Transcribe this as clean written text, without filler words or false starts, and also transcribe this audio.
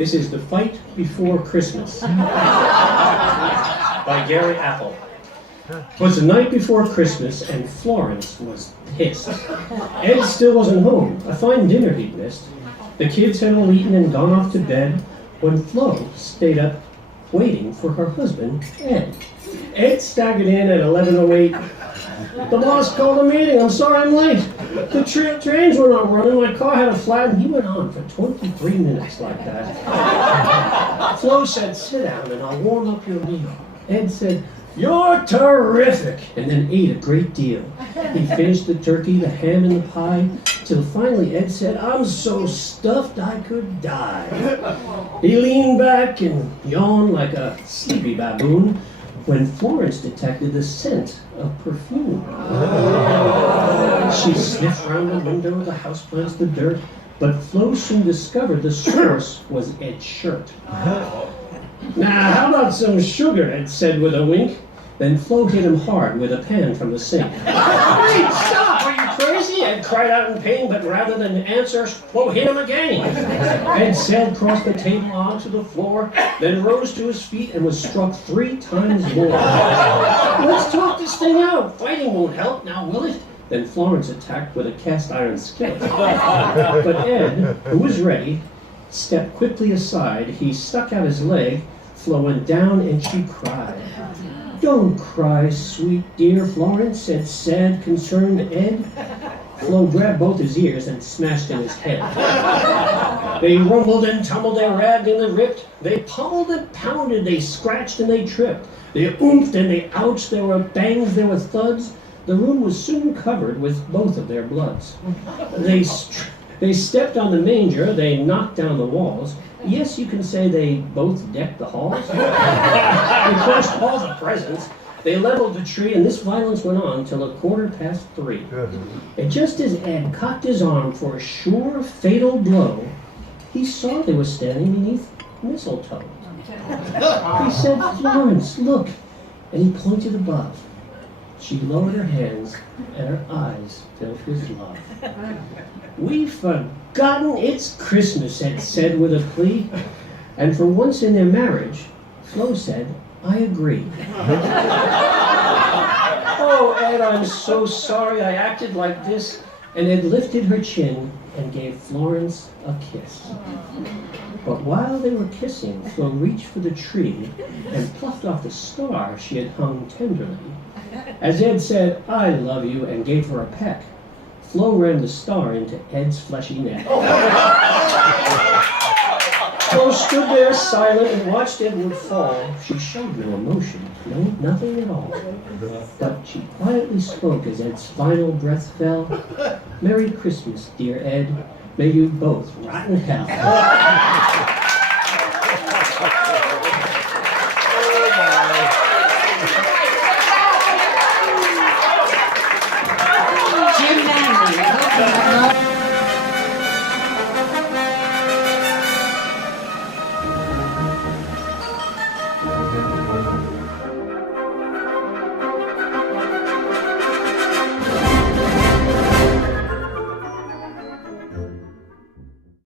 This is The Fight Before Christmas by Gary Apple. It was the night before Christmas, and Florence was pissed. Ed still wasn't home, a fine dinner he'd missed. The kids had all eaten and gone off to bed when Flo stayed up waiting for her husband, Ed. Ed staggered in at 11:08. The boss called a meeting. I'm sorry I'm late. The trains were not running. My car had a flat, and he went on for 23 minutes like that. Flo said, sit down and I'll warm up your meal. Ed said, you're terrific, and then ate a great deal. He finished the turkey, the ham, and the pie, till finally Ed said, I'm so stuffed I could die. He leaned back and yawned like a sleepy baboon when Florence detected the scent of perfume. She sniffed round the window, the houseplants, the dirt, but Flo soon discovered the source was Ed's shirt. Now, how about some sugar, Ed said with a wink. Then Flo hit him hard with a pan from the sink. Hey, stop! Are you crazy? Ed cried out in pain, but rather than answer, Flo hit him again. Ed sailed across the table onto the floor, then rose to his feet and was struck 3 times more. Let's talk this thing out. Fighting won't help, now will it? Then Florence attacked with a cast iron skillet. But Ed, who was ready, stepped quickly aside. He stuck out his leg. Flo went down and she cried. Don't cry, sweet dear, Florence, said sad, concerned Ed. Flo grabbed both his ears and smashed in his head. They rumbled and tumbled, they ragged and they ripped. They pummeled and pounded, they scratched and they tripped. They oomphed and they ouched, there were bangs, there were thuds. The room was soon covered with both of their bloods. They stepped on the manger, they knocked down the walls. Yes, you can say they both decked the halls. They crushed all the presents. They leveled the tree, and this violence went on till 3:15. And just as Ed cocked his arm for a sure, fatal blow, he saw they were standing beneath mistletoe. He said, Florence, look, and he pointed above. She lowered her hands, and her eyes filled with love. We've forgotten it's Christmas, Ed said with a plea. And for once in their marriage, Flo said, I agree. Oh, Ed, I'm so sorry I acted like this. And Ed lifted her chin and gave Florence a kiss. But while they were kissing, Flo reached for the tree and plucked off the star she had hung tenderly. As Ed said, I love you, and gave her a peck, Flo ran the star into Ed's fleshy neck. Flo stood there silent and watched Edward fall. She showed no emotion, no, nothing at all. But she quietly spoke as Ed's final breath fell. Merry Christmas, dear Ed. May you both rot in hell.